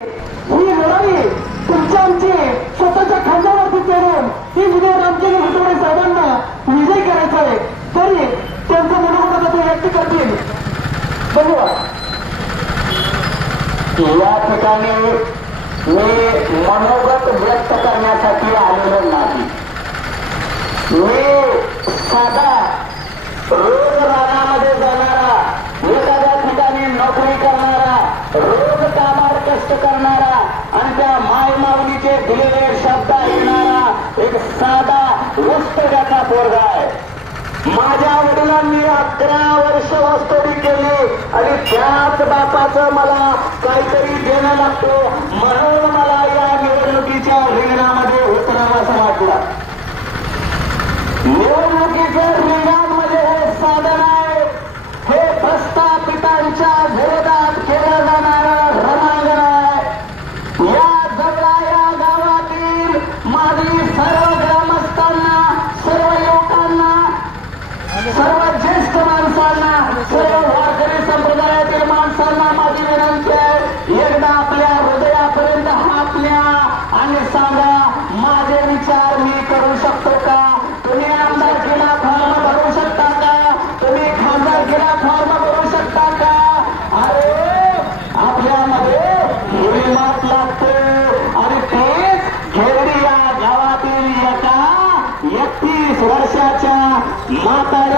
ही लढाई तुमच्या आमची स्वतःच्या खांद्यावरती करून ही विजय रामचंद्र भुजबळे साहेबांना विजय करायचा आहे. तरी त्यांचं मनोगत ते व्यक्त करतील. धन्यवाद. या ठिकाणी मी मनोगत व्यक्त करण्यासाठी आलेलो नाही. मी साधा आपल्या मायमाऊलीचे दिलेले शब्द ऐकणारा एक साधा वस्तव्याचा पोरगा आहे. माझ्या वडिलांनी अकरा वर्ष वास्तवी केली आणि त्याच बापाच मला काहीतरी देणं लागतो म्हणून मला या निवडणुकीच्या रिंगणामध्ये उतरावं असं वाटलं. निवडणुकीच्या रिंगणामध्ये हे साधन आहे. हे भ्रष्टा पितांच्या विरोधात My Mata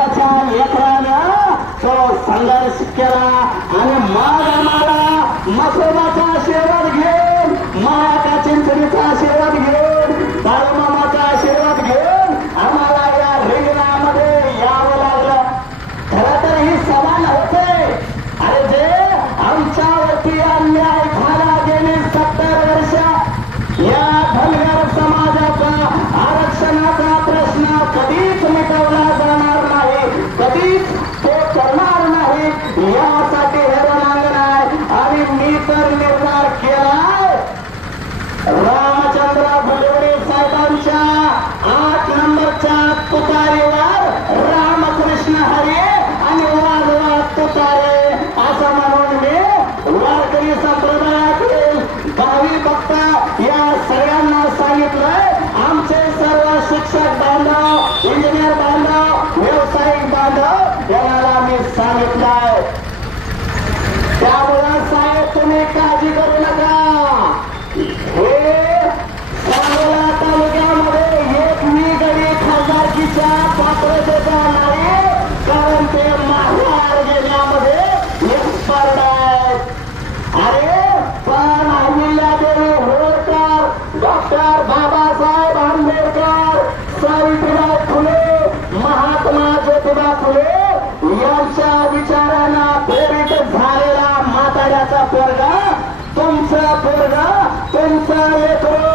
तुमचा लेकरू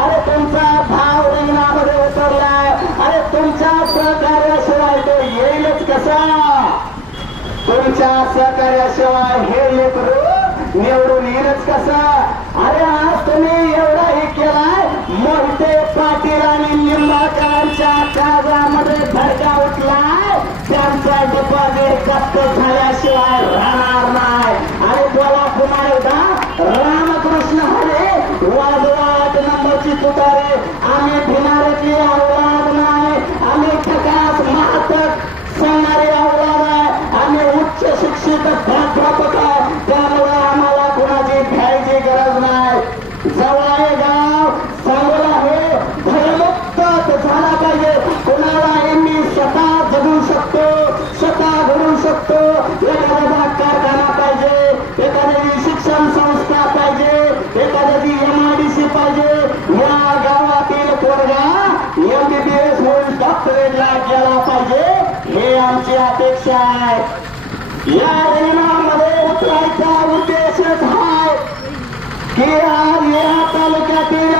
अरे तुमचा भाव रंगणामध्ये उतरलाय अरे तुमच्या सहकार्याशिवाय तो येईलच कसा? तुमच्या सहकार्याशिवाय हे लेकरू निवडून येईलच कसा? अरे आज तुम्ही एवढा हे केलाय मोहिते पाटील आणि निंबाळकरांच्या काजामध्ये भडका उठलाय. त्यांचा डिपॉझिट कप्प झाल्याशिवाय राहणार एमबीबीएस म्हणून डॉक्टरेटला गेला पाहिजे. हे आमची अपेक्षा आहे. या रेणामध्ये उतरायचा उद्देशच आहे की आज या तालुक्यातील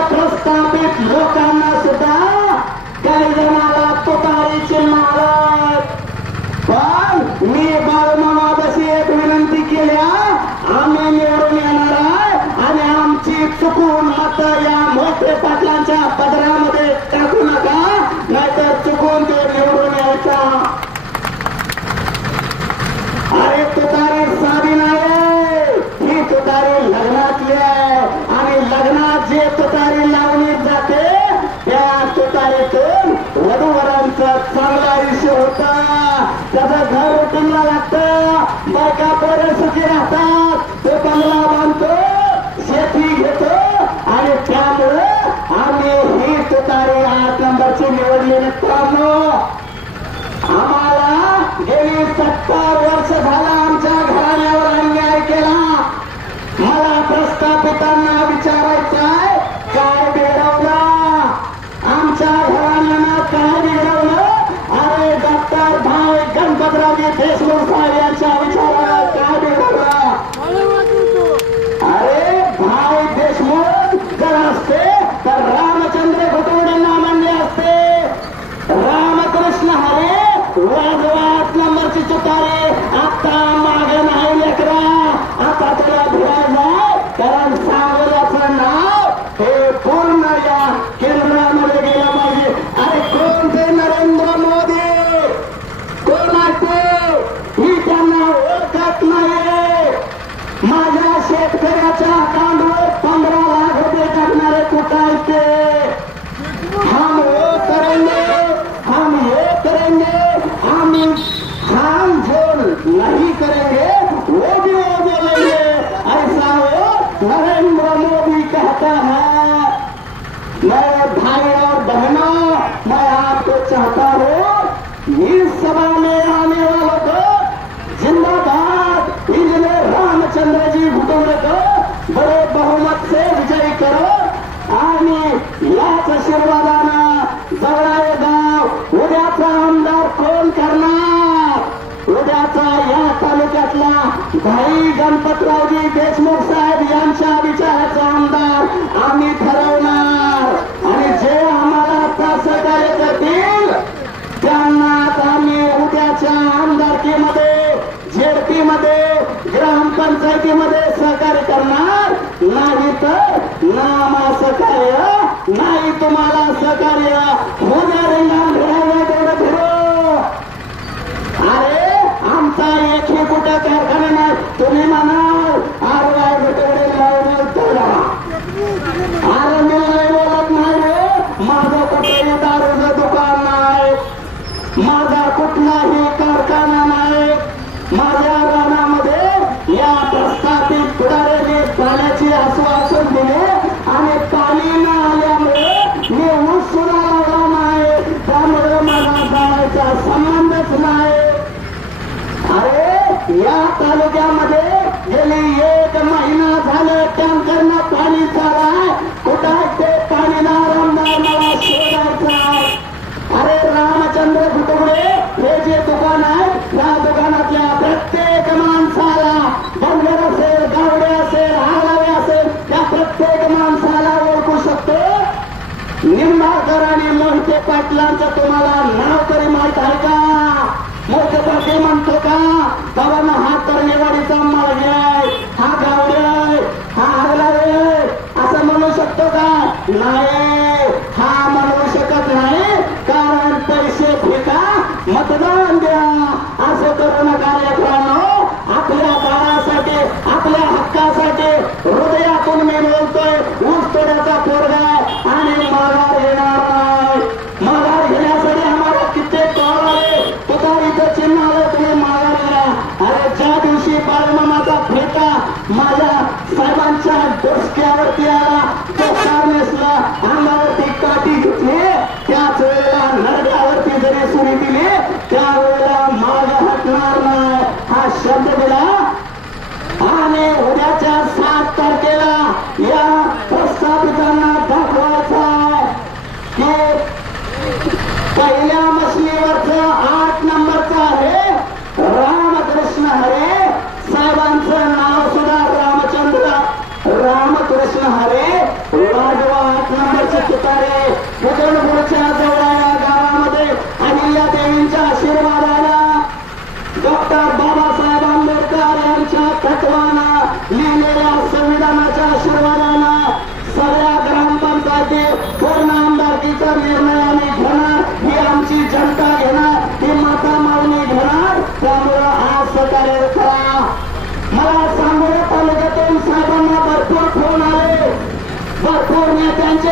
घर वकिलला लागतं. बायका पोरं सुखी राहतात ते बंगला बांधतो. भाई गणपतरावजी देशमुख साहेब यांच्या विचाराचा आमदार आम्ही ठरवणार. आणि जे आम्हाला आता सहकार्य करतील त्यांना आम्ही उद्याच्या आमदारकीमध्ये झेडपीमध्ये ग्रामपंचायतीमध्ये सहकार्य करणार. नाही तर नामा सहकार्य नाही तुम्हाला सहकार्य. होणार তার এক কোটা কারখানা তুমি মানাও या तालुक्यामध्ये गेली एक महिना झालं टँकरना पाणी चालाय. कुठं ते पाणीला आरामदार मला शोधायचा अरे रामचंद्र घुटुकडे हे जे दुकान आहे या दुकानातल्या प्रत्येक माणसाला बनगर असेल गावडे असेल हालावे असेल त्या प्रत्येक माणसाला ओळखू शकतो. निंबाळकर आणि मोहिते पाटलांचं तुम्हाला नाव तरी माहीत आहे का? ते म्हणतो का? बाबांना हा तरणेवाडीचा मार्ग आहे. हा गावडे आहे. हा हगला आहे असं म्हणू शकतो का? नाही. हा म्हणू शकत नाही. कारण पैसे फेका मतदान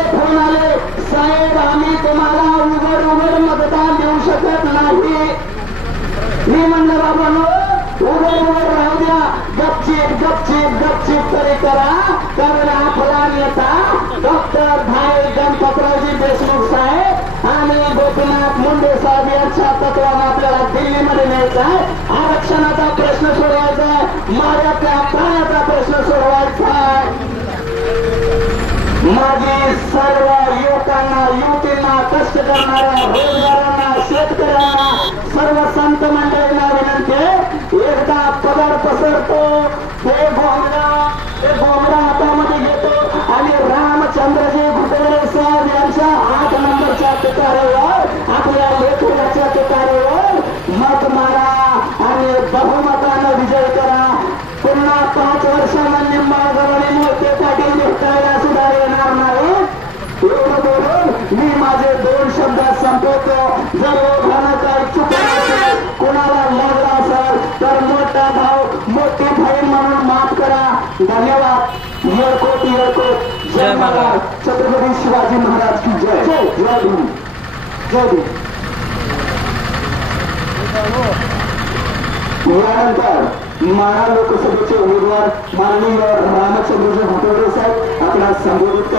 साहेब आम्ही तुम्हाला उघड उघड मतदान देऊ शकत नाही मी म्हणलं बाबा उघड उघड राहू द्या तरी करा कारण आपला नेता डॉक्टर भाई गणपतरावजी देशमुख साहेब आणि गोपीनाथ मुंडे साहेब यांच्या तत्वाने आपल्याला दिल्लीमध्ये न्यायचा आरक्षणाचा प्रश्न सोडवायचा आहे. माझ्यातल्या प्राण्याचा प्रश्न सोडवायचा माझी सर्व युवकांना युवतींना कष्ट करणाऱ्या रोजगारांना शेतकऱ्यांना सर्व संत मंडळींना विनंती आहे. एकदा पदर पसरतो हे भोंगडा हे भोंगडा हातामध्ये घेतो आणि रामचंद्रजी घुटवडे साहेब यांच्या आठ नंबरच्या तुकारेवर आपल्या धन्यवाद. येळकोट येळकोट जय जय महाराज. छत्रपती शिवाजी महाराज की जय. जय. जय भीम. जय भीम. यानंतर माळा लोकसभेचे उमेदवार माननीय रामचंद्रजी घोटवडे साहेब. आपला संबोधित